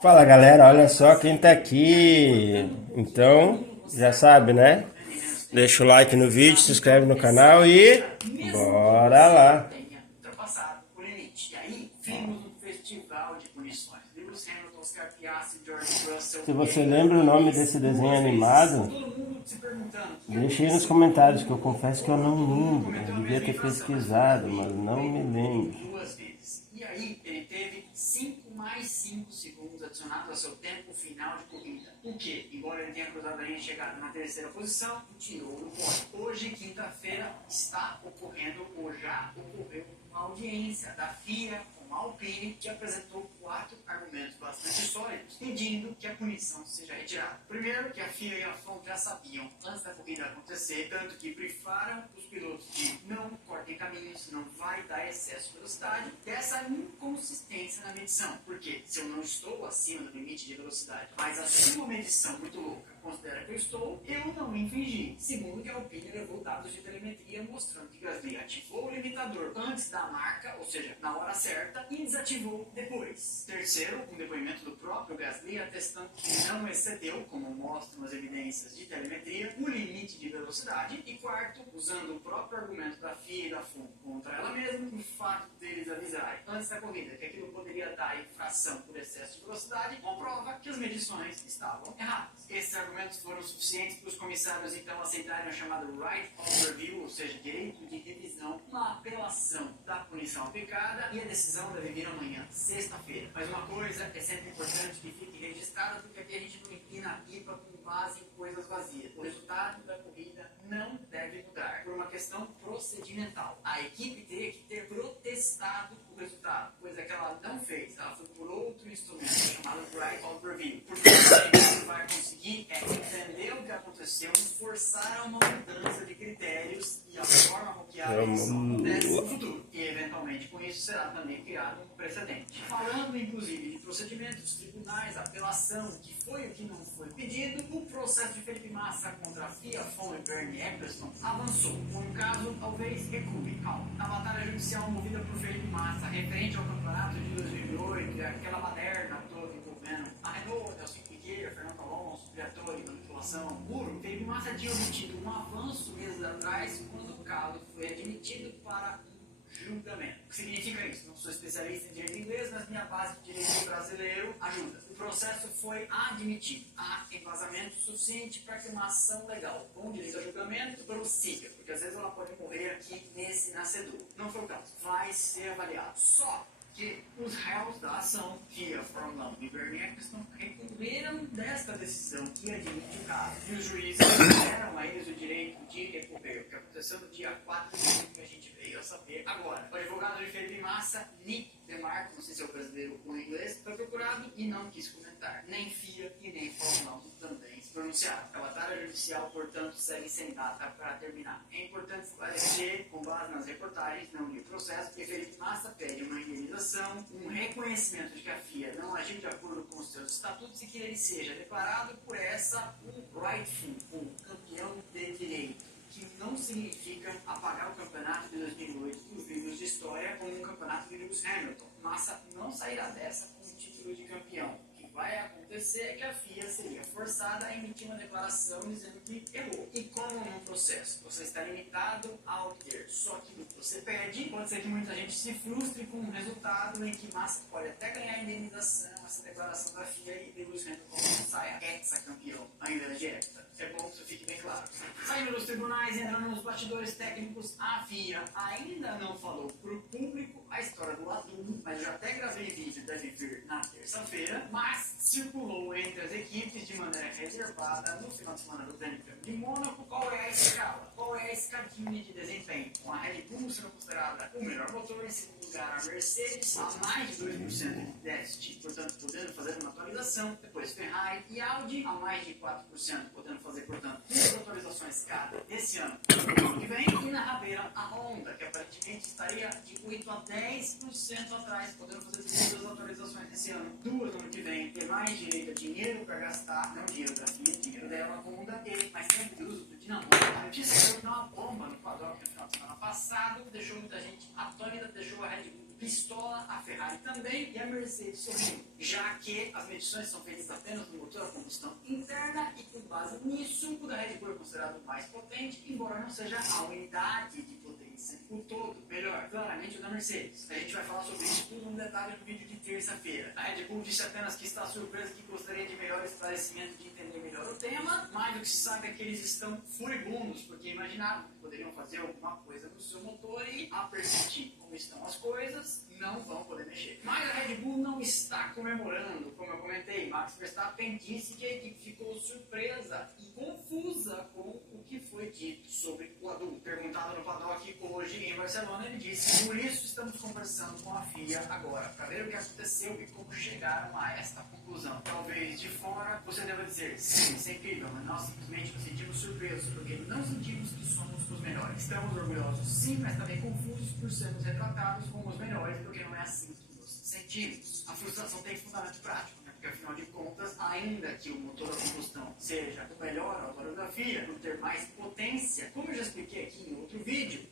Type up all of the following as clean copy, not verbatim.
Fala galera, olha só quem tá aqui. Então, já sabe, né? Deixa o like no vídeo, se inscreve no canal e bora lá. Ultrapassado por elite. E aí, vimos um festival de punições. Lewis Hamilton, Oscar Piastri, George Russell. Se você lembra o nome desse desenho animado, Todo mundo se perguntando. deixa aí nos comentários, que eu confesso que eu não lembro. Eu devia ter pesquisado, mas não me lembro. Duas vezes. E aí, ele teve 5 mais 5 segundos adicionados ao seu tempo final de corrida. O que, embora ele tenha cruzado a linha de chegada na terceira posição, tirou no pódio. Hoje, quinta-feira, está ocorrendo, ou já ocorreu, uma audiência da FIA com a Alpine, que apresentou 4 argumentos bastante sólidos, pedindo que a punição seja retirada. Primeiro, que a FIA e a FOM já sabiam antes da corrida acontecer, tanto que briefaram os pilotos de não cortem caminhos, não vai dar excesso de velocidade, dessa inconsistência na medição. Porque se eu não estou acima do limite de velocidade, mas acima uma medição muito louca considera que eu não infringi. Segundo, que a Alpine levou dados de telemetria mostrando que Gasly ativou o limitador antes da marca, ou seja, na hora certa, e desativou depois. Terceiro, um depoimento do próprio Gasly atestando que não excedeu, como mostram as evidências de telemetria, o limite de velocidade. E quarto, usando o próprio argumento da FIA e da FOM contra ela mesma, o fato deles avisarem antes da corrida que aquilo poderia dar infração por excesso de velocidade, comprova que as medições estavam erradas. Esses argumentos foram suficientes para os comissários então aceitarem o chamado right of review, ou seja, direito de revisão, uma apelação da punição aplicada, e a decisão deve vir amanhã, sexta-feira. Mas uma coisa é sempre importante que fique registrada, porque aqui a gente não empina a pipa com base em coisas vazias. O resultado da corrida não deve mudar por uma questão procedimental. A equipe teria que ter protestado o resultado, coisa que ela não fez. Ela foi por outro instrumento chamado right of review. Porque o que a gente vai conseguir é entender o que aconteceu e forçar uma mudança de critérios e a forma com que a eleição acontece no futuro. E, eventualmente, com isso será também criado um precedente. Falando, inclusive, de procedimentos, tribunais, apelação, que foi o que não foi pedido, o processo de Felipe Massa contra a FIA, FOM e Bernie Eccleston avançou. Um caso, talvez, recue. Na batalha judicial movida por Felipe Massa, referente ao campeonato de 2008, aquela baderna toda envolvendo a Renault, Nelson Piquet, Fernando Alonso, Briatore, manipulação, muro, Felipe Massa tinha obtido um avanço meses atrás, quando o caso foi admitido para julgamento. O que significa isso? Não sou especialista em direito inglês, mas minha base de direito brasileiro ajuda. O processo foi admitido. Há embasamento suficiente para que uma ação legal com direito a julgamento prossiga, porque às vezes ela pode morrer aqui nesse nascedouro. Não foi o caso. Vai ser avaliado. Só que os réus da ação, FIA, Fórmula 1 e Bernie Eccleston, recorreram desta decisão que admite o caso. E os juízes deram a eles o direito de recorrer, o que aconteceu no dia 4 de junho, que a gente veio a saber agora. O advogado de Felipe Massa, Nick DeMarco, não sei se é o brasileiro ou inglês, foi procurado e não quis comentar. Nem FIA e nem Fórmula 1 também se pronunciaram. A batalha judicial, portanto, segue sem data para terminar. É importante esclarecer, com base nas reportagens, não li o processo, que Felipe Massa pede uma indenização, um reconhecimento de que a FIA não agiu de acordo com os seus estatutos e que ele seja declarado por essa o rightful, o campeão de direito, que não significa apagar o campeonato de 2008 dos livros de história como um campeonato de Lewis Hamilton. Massa não sairá dessa com o título de campeão. O que vai acontecer é que a FIA seria forçada a emitir uma declaração dizendo que errou. E como num processo você está limitado a obter só aquilo que você pede, pode ser que muita gente se frustre com um resultado em que Massa pode até ganhar indenização, essa declaração da FIA, e Lewis Hamilton saia ex-campeão, ao invés de hepta. É bom que isso fique bem claro. Saindo dos tribunais, entrando nos bastidores técnicos, a FIA ainda não falou para o público a história do adubo, mas eu já até gravei vídeo, deve vir na terça-feira, mas circulou entre as equipes de maneira reservada no final de semana do Grande Prêmio de Mônaco. Qual é a escala? Qual é a escadinha de desempenho? Com a Red Bull sendo considerada o melhor motor, em segundo lugar a Mercedes, a mais de 2% de déficit, portanto podendo fazer uma atualização, depois Ferrari e Audi a mais de 4%, podendo fazer, portanto, 2 atualizações cada esse ano no ano que vem, e na rabeira a Honda, que aparentemente estaria de 8 a 10% atrás, podendo fazer 2 atualizações esse ano, 2 no ano que vem, ter mais direito a dinheiro para gastar, não dinheiro da FIA, dinheiro dela, a Honda, e mais tempo de uso do dinamo. A notícia saiu uma bomba no paddock no final de semana passado, deixou muita gente atônita, deixou a Red Bull pistola, a Ferrari também e a Mercedes sorriu, já que as medições são feitas apenas no motor a combustão interna e com base nisso, o da Red Bull é considerado mais potente, embora não seja a unidade de potência. O todo, melhor, claramente o da Mercedes. A gente vai falar sobre isso tudo no detalhe no vídeo de terça-feira. A Red Bull disse apenas que está surpresa, que gostaria de melhor esclarecimento, de entender melhor o tema, mas o que se sabe é que eles estão furibundos, porque imaginavam que poderiam fazer alguma coisa no seu motor e, a persistir como estão as coisas, não vão poder mexer. Mas a Red Bull não está comemorando, como eu comentei. Max Verstappen disse que a equipe ficou surpresa e confusa com o que foi dito sobre o adulto. Perguntado no paddock hoje em Barcelona, ele disse: por isso estamos conversando com a FIA agora, para ver o que aconteceu e como chegaram a esta conclusão. Talvez de fora você deva dizer: sim, isso é incrível, mas nós simplesmente nos sentimos surpresos, porque não sentimos que somos os melhores. Estamos orgulhosos sim, mas também confusos por sermos retratados como os melhores, porque não é assim que nos sentimos. A frustração tem fundamento prático, né? Porque afinal de contas, ainda que o motor a combustão seja o melhor autor da FIA, por ter mais potência, como eu já expliquei aqui em outro vídeo,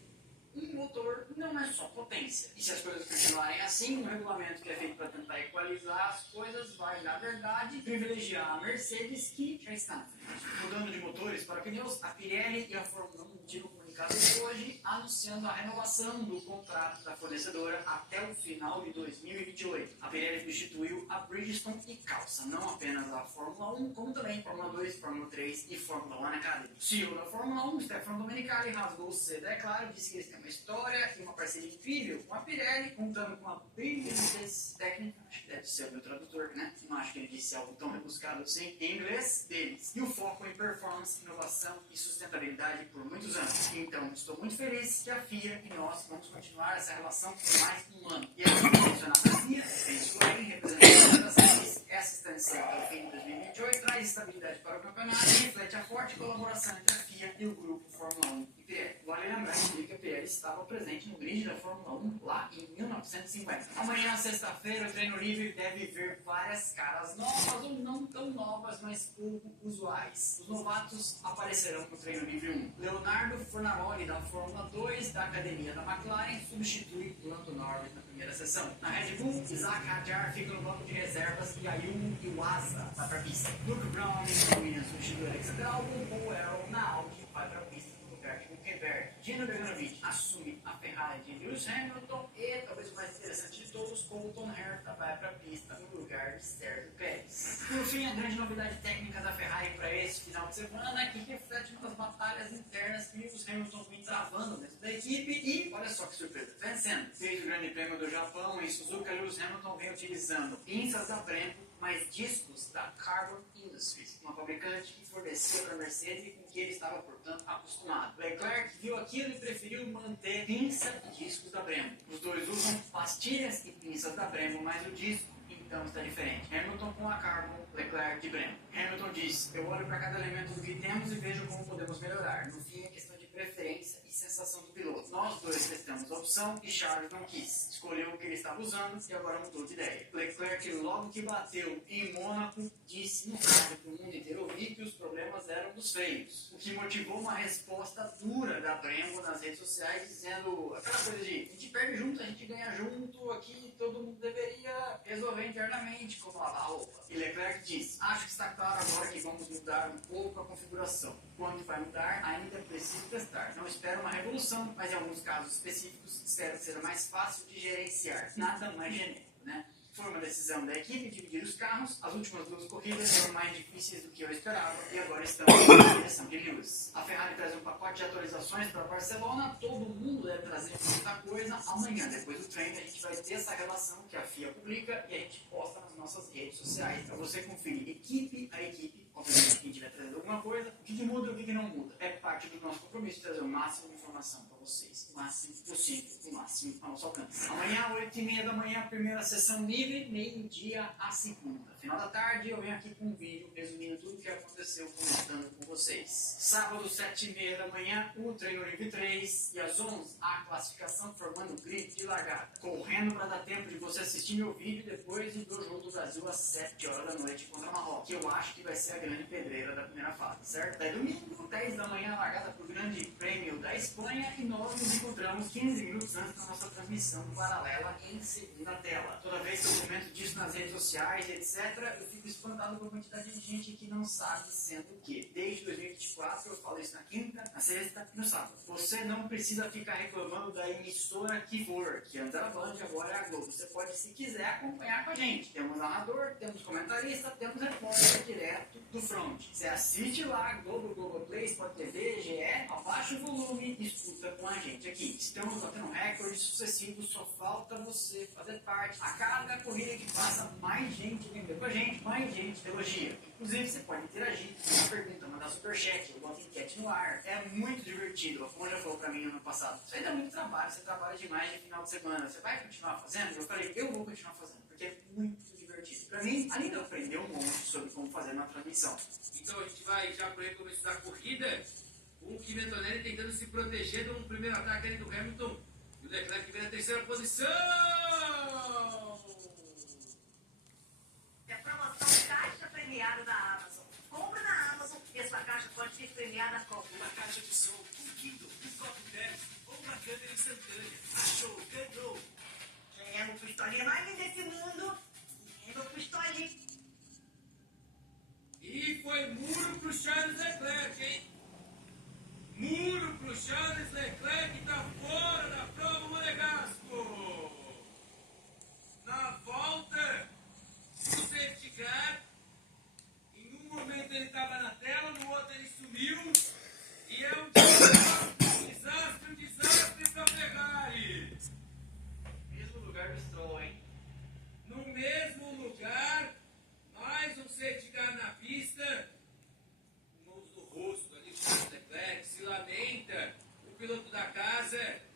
um motor não é só potência. E se as coisas continuarem assim, o regulamento que é feito para tentar equalizar as coisas vai, na verdade, privilegiar a Mercedes, que já está na frente. Mudando de motores para pneus, a Pirelli e a Fórmula 1 tiram comunicado hoje anunciando a renovação do contrato da fornecedora até o final de 2028. A Pirelli substituiu a Bridgestone e calça não apenas a Fórmula 1, como também Fórmula 2, Fórmula 3 e Fórmula 1 Academy. O CEO da Fórmula 1, Stefano Domenicali, rasgou cedo, é claro, disse que eles têm uma história e uma parceria incrível com a Pirelli, contando com uma brilhantez técnica, acho que deve ser o meu tradutor, né? Não acho que ele disse algo tão rebuscado assim, em inglês deles. E o foco em performance, inovação e sustentabilidade por muitos anos. Então, estou muito feliz que a FIA e nós vamos continuar essa relação por mais um ano. E assim, funcionar na FIA, penso em representante das equipes, essa extensão até o fim de 2028 traz estabilidade para o campeonato e reflete a forte colaboração entre a FIA e o grupo Fórmula 1 e Pirelli. Vale lembrar que a Pirelli estava presente no grid da Fórmula 1 lá em 1950. Amanhã, sexta-feira, o treino livre deve ver várias caras novas ou não tão novas, mas pouco usuais. Os novatos aparecerão no treino livre 1. Leonardo Fornaroli, da Fórmula 2 da Academia da McLaren, substitui Lando Norris na primeira sessão. Na Red Bull, Isaac Hadjar fica no banco de reservas e Ayumu Iwasa vai para a pista. Luke Brown na Williams substitui Alexander Albon, Paul Arrow na Audi vai para a pista no lugar de Hülkenberg. Gino Beganovic assume a Ferrari de Lewis Hamilton e, talvez o mais interessante de todos, Colton Herta vai para a pista no lugar de Sérgio Pérez. Por fim, a grande novidade técnica da Ferrari para esse final de semana é que reflete uma das batalhas internas que Lewis Hamilton vem travando dentro da equipe e, olha só que surpresa, vencendo. Desde o Grande Prêmio do Japão, em Suzuka, Lewis Hamilton vem utilizando pinças da Brembo, mais discos da Carbon Industries, uma fabricante que fornecia para a Mercedes e com que ele estava, portanto, acostumado. Leclerc viu aquilo e preferiu manter pinça e discos da Brembo. Os dois usam pastilhas e pinças da Brembo, mas o disco então está diferente. Hamilton com a Carbon, Leclerc de Brembo. Hamilton diz: eu olho para cada elemento do que temos e vejo como podemos melhorar. No fim, é questão de preferência e sensação do piloto. Nós dois testamos a opção e Charles não quis. Escolheu o que ele estava usando e agora mudou de ideia. Leclerc, logo que bateu em Mônaco, disse no rádio para o mundo inteiro ouvir que os problemas eram dos freios. O que motivou uma resposta dura da Brembo nas redes sociais, dizendo aquela coisa de: a gente perde junto, a gente ganha junto, aqui todo mundo deveria resolver internamente como lavar a roupa. E Leclerc disse: acho que está claro agora que vamos mudar um pouco a configuração. Quando vai mudar, ainda preciso testar. Não espero uma revolução, mas em alguns casos específicos espero que seja mais fácil de gerenciar. Nada mais genérico, né? Foi uma decisão da equipe dividir os carros. As últimas duas corridas foram mais difíceis do que eu esperava e agora estamos na direção de Lewis. A Ferrari traz um pacote de atualizações para Barcelona. Todo mundo deve trazer muita coisa. Amanhã, depois do treino, a gente vai ter essa relação que a FIA publica e a gente posta nas nossas redes sociais para você conferir equipe a equipe. Obviamente, quem estiver trazendo alguma coisa, o que muda e o que não muda. É parte do nosso compromisso trazer o máximo de informação para vocês, o máximo possível, o máximo ao nosso alcance. Amanhã, 8h30 da manhã, primeira sessão livre, meio-dia a segunda. Final da tarde, eu venho aqui com um vídeo resumindo tudo o que aconteceu, comentando com vocês. Sábado, 7h30 da manhã, o treino livre 3 e às 11 a classificação formando o grid de largada. Correndo para dar tempo de você assistir meu vídeo depois do jogo do Brasil às 7 horas da noite contra Marrocos, que eu acho que vai ser a grande pedreira da primeira fase, certo? Daí domingo, 10 da manhã, largada para o Grande Prêmio da Espanha e nós nos encontramos 15 minutos antes da nossa transmissão paralela em segunda tela. Toda vez que eu comento disso nas redes sociais, etc., eu fico espantado com a quantidade de gente que não sabe, sendo que desde 2024 eu falo isso na quinta, na sexta e no sábado. Você não precisa ficar reclamando da emissora que for, que antes era a Band, agora é a Globo. Você pode, se quiser, acompanhar com a gente. Temos narrador, temos comentarista, temos repórter direto do front. Você assiste lá, Globo, Globoplay, Sport TV, GE, abaixa o volume e escuta com a gente aqui. Estamos batendo recordes sucessivos, só falta você fazer parte. A cada corrida que passa, mais gente vem com a gente, mais gente elogia. Inclusive, você pode interagir, fazer uma pergunta, mandar superchat, eu boto enquete no ar. É muito divertido. A Fon já falou pra mim ano passado. Isso aí dá muito trabalho, você trabalha demais de final de semana. Você vai continuar fazendo? Eu falei, eu vou continuar fazendo, porque é muito divertido. Pra mim, além de eu aprender um monte sobre como fazer uma transmissão. Então a gente vai já para o começo da corrida. O Kimi Antonelli tentando se proteger de um primeiro ataque ali do Hamilton. E o Leclerc vem na terceira posição. É a promoção Caixa Premiada da Amazon. Compra na Amazon e a sua caixa pode ser premiada com Uma caixa de som, um Kindle, um copo térmico ou uma câmera instantânea. Achou, ganhou. quem é o pistolinha mais lindo desse mundo. É o pistolinha. E foi muro pro Charles Leclerc, hein? Muro pro Charles Leclerc, tá fora da prova Monegasco. Na volta do safety car, em um momento ele estava na tela, no outro ele sumiu. E é um desastre pra Ferrari. Mesmo lugar do Stroll, hein? No mesmo lugar, mais um safety car na pista. Mãos no rosto ali, Charles Leclerc se lamenta. O piloto da casa.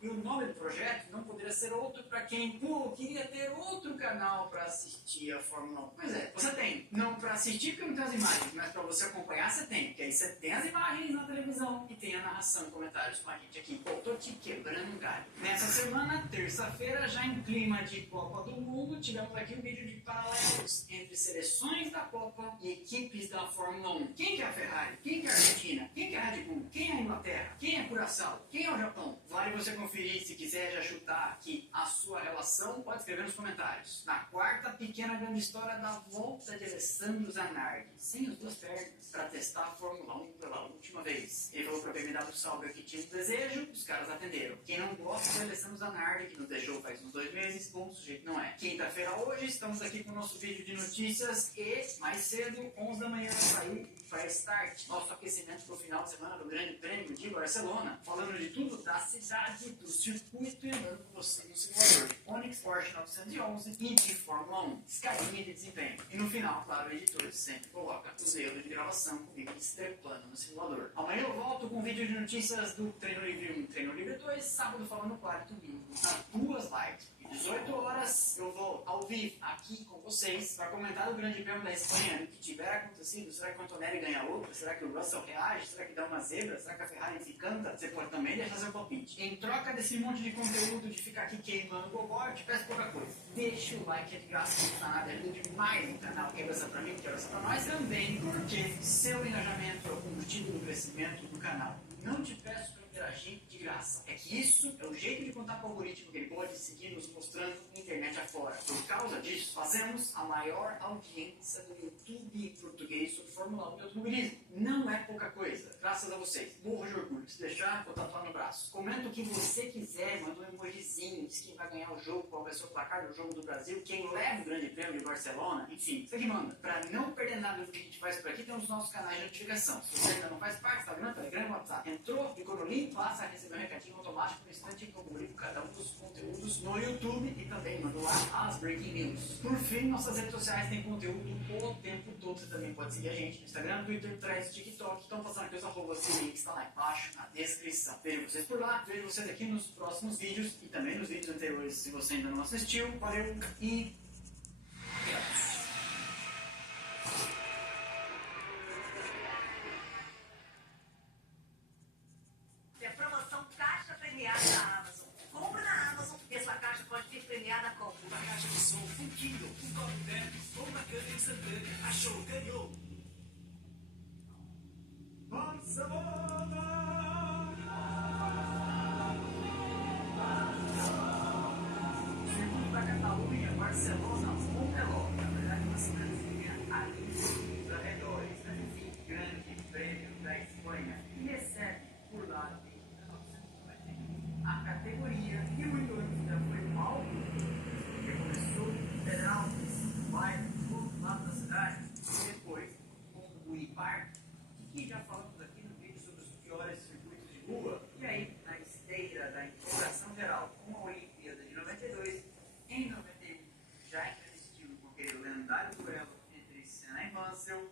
E o nome do projeto não poderia ser outro para quem, queria ter outro canal para assistir a Fórmula 1. Pois é, você tem. Não para assistir porque não tem as imagens, mas para você acompanhar você tem. Porque aí você tem as imagens na televisão e tem a narração e comentários com a gente aqui. Pô, tô te quebrando um galho. Nessa semana, terça-feira, já em clima de Copa do Mundo, tivemos aqui um vídeo de paralelos entre seleções da Copa e equipes da Fórmula 1. Quem que é a Ferrari? Quem que é a Argentina? Quem que é a Red Bull? Quem é a Inglaterra? Quem é Curaçao? Quem é o Japão? Vale você conferir. Se quiser já chutar aqui a sua relação, pode escrever nos comentários. Na quarta pequena grande história da volta de Alessandro Zanardi, sem as duas pernas, para testar a Fórmula 1 pela última vez. Ele falou para a BMW Sauber que tinha um desejo, os caras atenderam. Quem não gosta de Alessandro Zanardi, que nos deixou faz uns 2 meses, bom sujeito não é. Quinta-feira hoje, estamos aqui com o nosso vídeo de notícias e mais cedo, 11 da manhã, saiu para start nosso aquecimento para o final de semana do Grande Prêmio de Barcelona, falando de tudo da cidade, do circuito e andando com você no simulador de Onix, Porsche 911 e de Fórmula 1, escalinha de desempenho. E no final, claro, o editor sempre coloca os erros de gravação comigo estrepando no simulador. Amanhã eu volto com um vídeo de notícias do Treino Livre 1, Treino Livre 2, sábado falando quarto, domingo, nas 2 lives. 18 horas eu vou ao vivo aqui com vocês para comentar o Grande Prêmio da Espanha, o que tiver acontecido. Será que o Antonelli ganha outra? Será que o Russell reage? Será que dá uma zebra? Será que a Ferrari se canta? Você pode também deixar seu palpite. Em troca desse monte de conteúdo, de ficar aqui queimando o gogó, eu te peço pouca coisa. Deixa o like, é de graça, não custa nada, ajuda demais o canal. Quer abraçar pra mim, quer abraçar pra nós também, porque seu engajamento é o combustível do crescimento do canal. Não te peço para interagir de graça. É que isso é o jeito de contar com o algoritmo que ele pode seguir nos mostrando internet afora. Por causa disso, fazemos a maior audiência do YouTube em português sobre Fórmula 1 e automobilismo. Não é pouca coisa. Graças a vocês. Morro de orgulho. Se deixar, vou tatuar no braço. Comenta o que você quiser, manda um emojizinho, diz quem vai ganhar o jogo, qual vai ser o placar do jogo do Brasil, quem leva o Grande Prêmio de Barcelona, enfim, você que manda. Para não perder nada do que a gente faz por aqui, temos nossos canais de notificação. Se você ainda não faz parte, Instagram, Telegram, WhatsApp. Entrou, clicou no link, passa a receber um recadinho automático no instante que eu publico cada um dos conteúdos no YouTube e também mando lá as Breaking News. Por fim, nossas redes sociais têm conteúdo o tempo todo. Você também pode seguir a gente no Instagram, Twitter, Threads, TikTok. Então, passando aqui os arrobas, esse link está lá embaixo na descrição. Vejo vocês por lá, vejo vocês aqui nos próximos vídeos e também nos vídeos anteriores, se você ainda não assistiu. Valeu e... É a promoção Caixa Premiada da Amazon. Compra na Amazon e a sua caixa pode ser premiada com Uma caixa de som, um Kindle, um copo térmico ou uma câmera instantânea. Achou, ganhou. Vamos Segundo da Catalunha, Barcelona Montmeló, na verdade uma cidadezinha ali nos arredores, mas enfim, grande prêmio da Espanha, e recebe por lá em 1991 a categoria que muito antes já foi palco, porque começou em Penaltis, bairro do lado da cidade, e depois com o Wii Park, que já falamos aqui no vídeo sobre os piores circuitos de rua, e aí na esteira da empolgação geral com a Olimpíada de 92, em 91, já em grande estilo com aquele lendário duelo entre Senna e Mansell,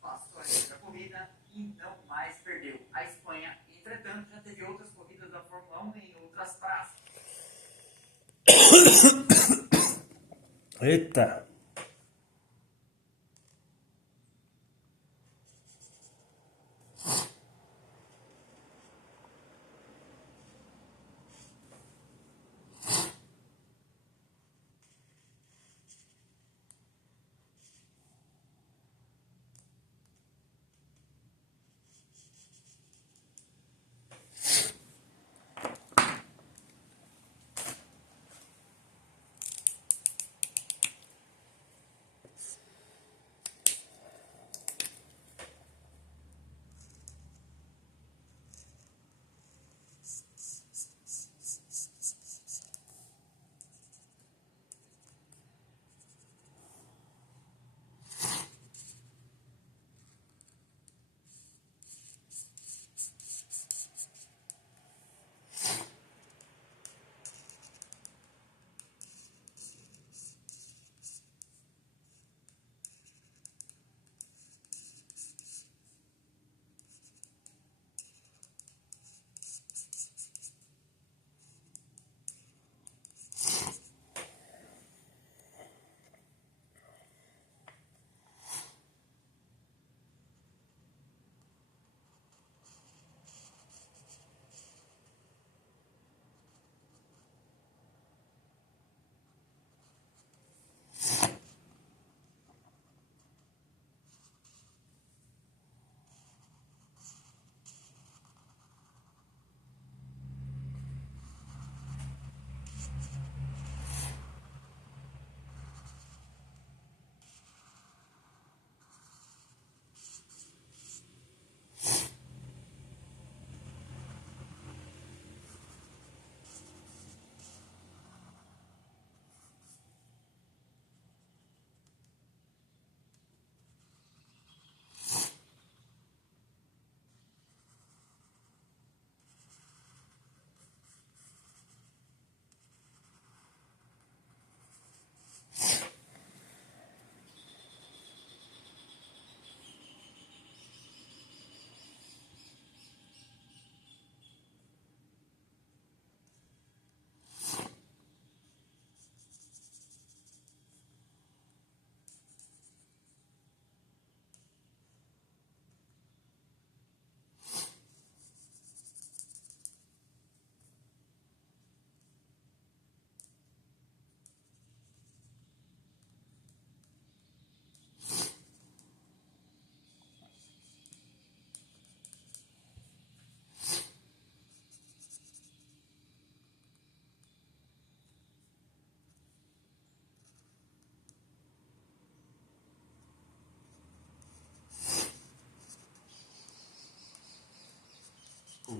passou a linha da corrida e não mais perdeu. A Espanha, entretanto, já teve outras corridas da Fórmula 1 em outras praças. Eita!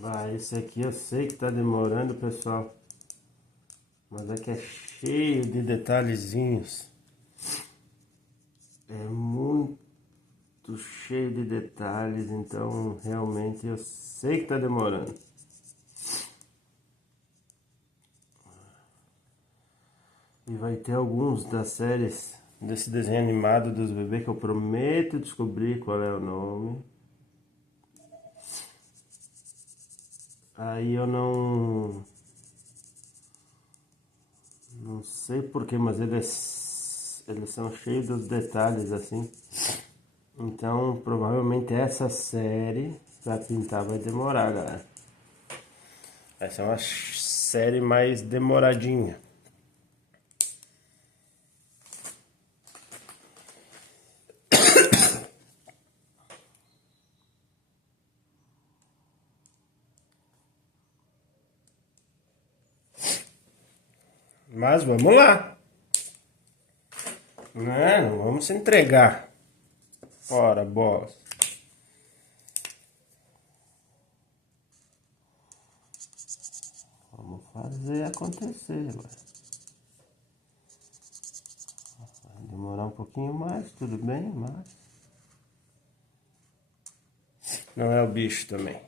Vai, esse aqui eu sei que tá demorando, pessoal. Mas aqui é cheio de detalhezinhos. É muito cheio de detalhes, então realmente eu sei que tá demorando. E vai ter alguns das séries desse desenho animado dos bebês que eu prometo descobrir qual é o nome. Aí eu não sei porquê, mas eles são cheios dos detalhes assim. Então provavelmente essa série pra pintar vai demorar, galera. Vai ser uma série mais demoradinha. Mas vamos lá. Não vamos se entregar. Ora, boss. Vamos fazer acontecer, vai demorar um pouquinho mais, tudo bem, mas não é o bicho também.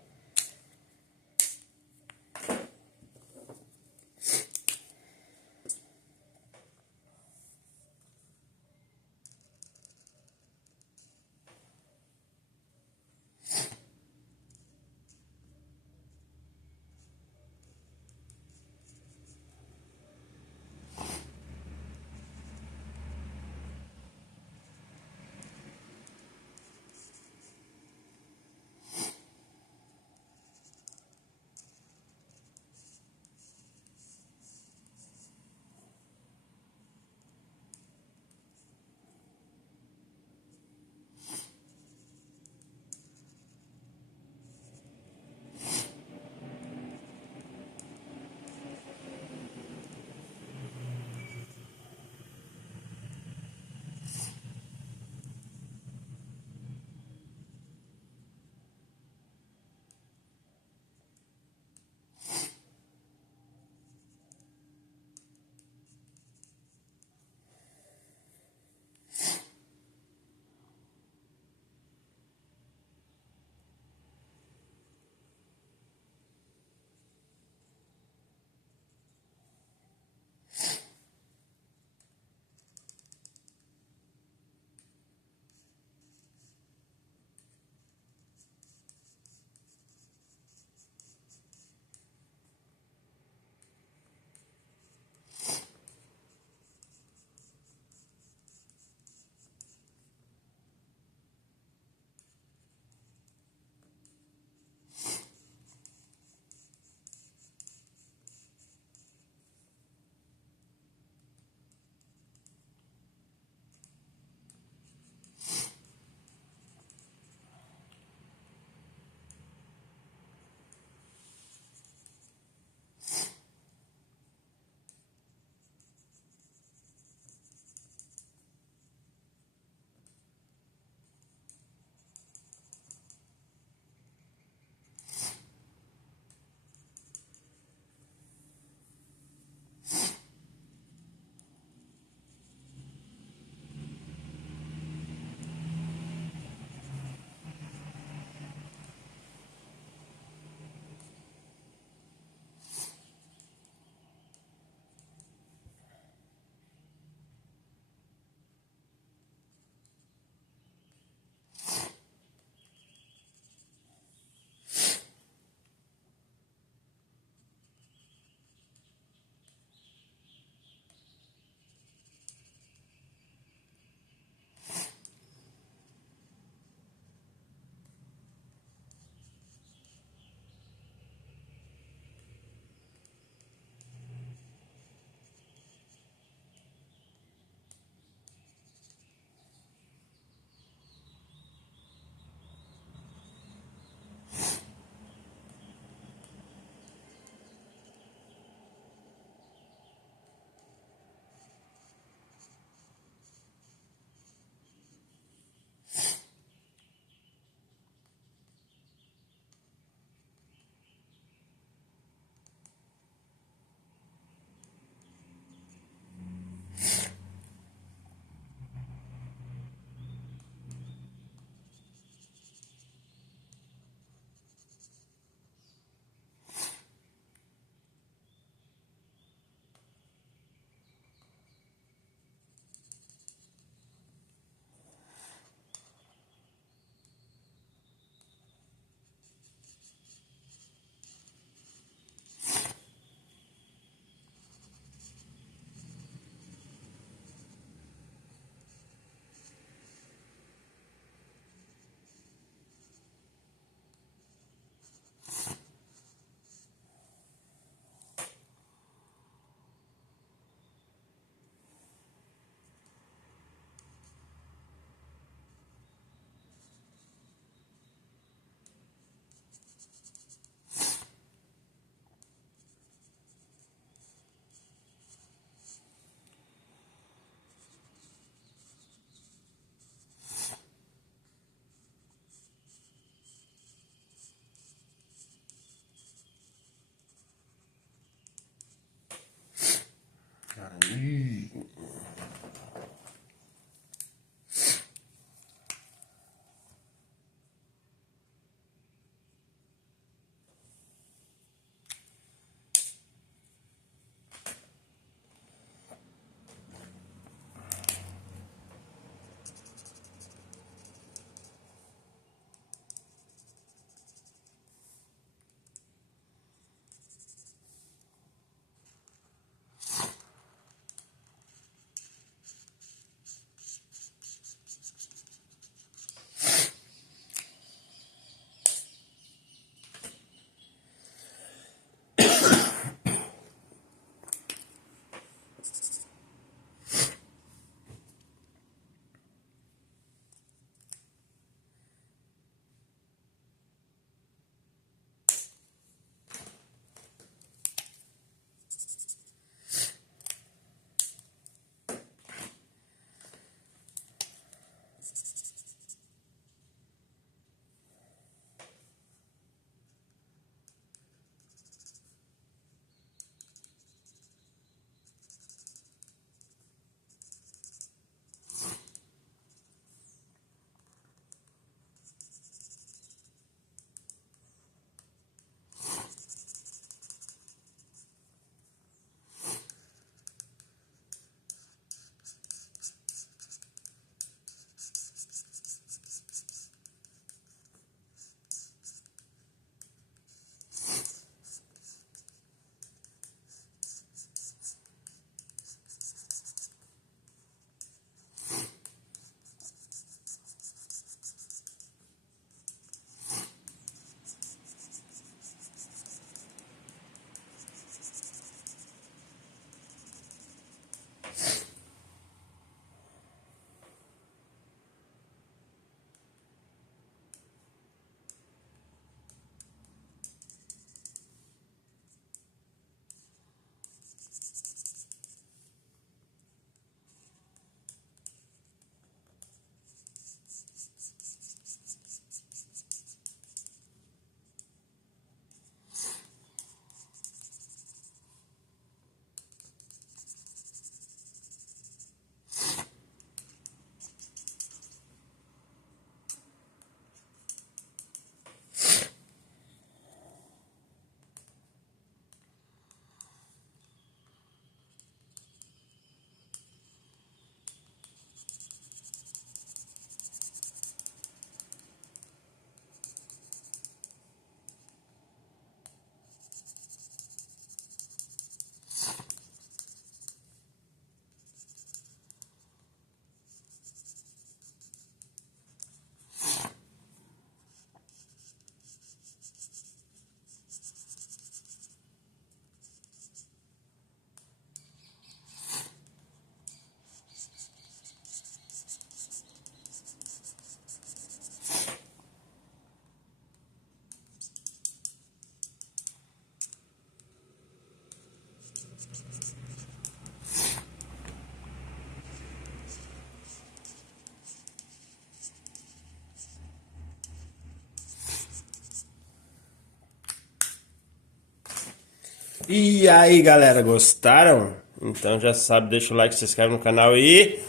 E aí, galera, gostaram? Então já sabe, deixa o like, se inscreve no canal e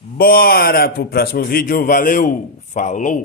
bora pro próximo vídeo. Valeu, falou!